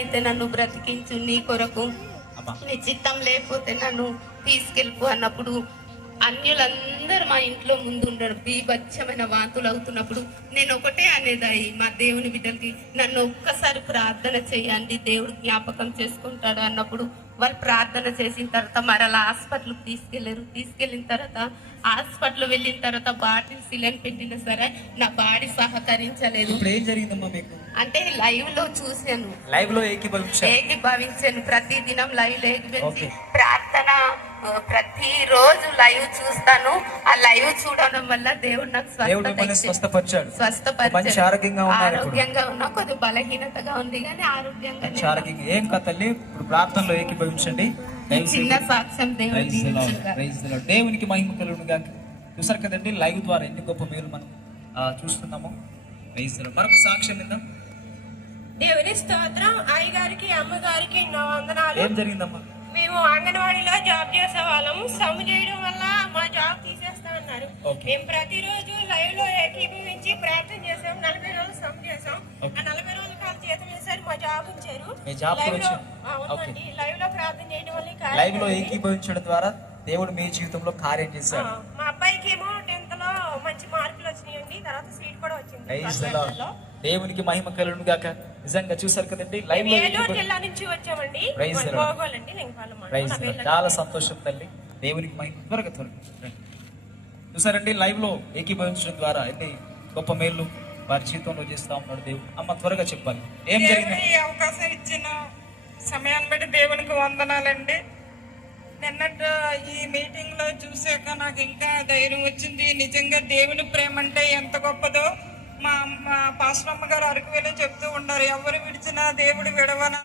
అయితే నన్ను బ్రతికించు నీ కొరకు, నీ చిత్తం లేకపోతే నన్ను తీసుకెళ్ళిపో అన్నప్పుడు అన్యులందరూ మా ఇంట్లో ముందు ఉండడం బీభత్సమైన వాంతులు అవుతున్నప్పుడు నేను ఒకటే అనేదాయి మా దేవుని బిడ్డలకి, నన్ను ఒక్కసారి ప్రార్థన చేయండి దేవుడు జ్ఞాపకం చేసుకుంటాడు అన్నప్పుడు వాళ్ళు ప్రార్థన చేసిన తర్వాత మరలా హాస్పిటల్కి తీసుకెళ్ళిన తర్వాత హాస్పిటల్ వెళ్ళిన తర్వాత బాటిల్ సిలిండర్ పెట్టినా సరే నా బాడీ సహకరించలేదు. ఇప్పుడు ఏం జరిగిందమ్మా మీకు? అంటే లైవ్ లో చూశాను, లైవ్ లో ఏకీభవించాను. ప్రతి దినం లైవ్ లో ఏకీభవించి ప్రార్థన ప్రతిరోజు లైవ్ చూస్తాను. ఆ లైవ్ చూడడం వల్ల దేవుడు నాకు స్వస్థపరిచాడు. ఆరోగ్యంగా ఉన్నా, కొద్దిగా బలహీనతగా ఉంది కానీ ఆరోగ్యంగా. ఏం కథల్లి ఇప్పుడు ప్రార్థనలో ఏకీభవించండి. చిన్న సాక్ష్యం దేవునికి మహిమ కలుగునుగా. చూసారు కదండి లైవ్ ద్వారా ఎన్ని గొప్ప మేలు మనం చూస్తున్నాము. మరొక సాక్ష్యం విందాం. దేవుని స్తోత్రం. అయ్యగారికి అమ్మగారికి నా వందనాలు. ఏం జరిగిందమ్మా? మేము అంగన్వాడీలో జాబ్ చేసే వాళ్ళము. సమ్ చేయడం వల్ల మా జాబ్ తీసేస్తామన్నారు. మేము ప్రతిరోజు లైవ్ లో ఏకీభవించి ప్రార్థన చేసాం. 40 రోజులు సమ్ చేసాం. ఆ 40 రోజుల కాలం జీతం వేసారు, మా జాబ్ ఉంచారు. లైవ్ లో ప్రార్థన చేయడం వల్ల లైవ్ లో ఏకీభవించడం ద్వారా దేవుడు మీ జీవితంలో కార్యం చేశాడు. మా అబ్బాయికి ఏమో 10th లో మంచి మార్కులు వచ్చినాయండి. తర్వాత సీట్ కూడా వచ్చింది. దేవునికి మహిమ కలుగును గాక. నిజంగా చూసారు కదండి లైవ్ లో జిల్లా నుంచి వచ్చామండి. చాలా సంతోషం తల్లి. దేవునికి మహిమ. త్వరగా చూసారండి లైవ్ లో ఏకీభవించడం ద్వారా ఎన్ని గొప్ప మేలు వారి జీవితంలో చేస్తా ఉన్నాడు దేవుడు. అమ్మ త్వరగా చెప్పాలి ఏం జరిగింది? ఈ అవకాశం ఇచ్చిన సమయాన్ని బట్టి దేవునికి వందనాలండి. నిన్నట్టు ఈ మీటింగ్ లో చూసాక నాకు ఇంకా ధైర్యం వచ్చింది. నిజంగా దేవుని ప్రేమ అంటే ఎంత గొప్పదో మా పాస్టర్ అమ్మ గారు అరకు వెళ్ళి చెప్తూ ఉన్నారు. ఎవరు విడిచినా దేవుడు విడవన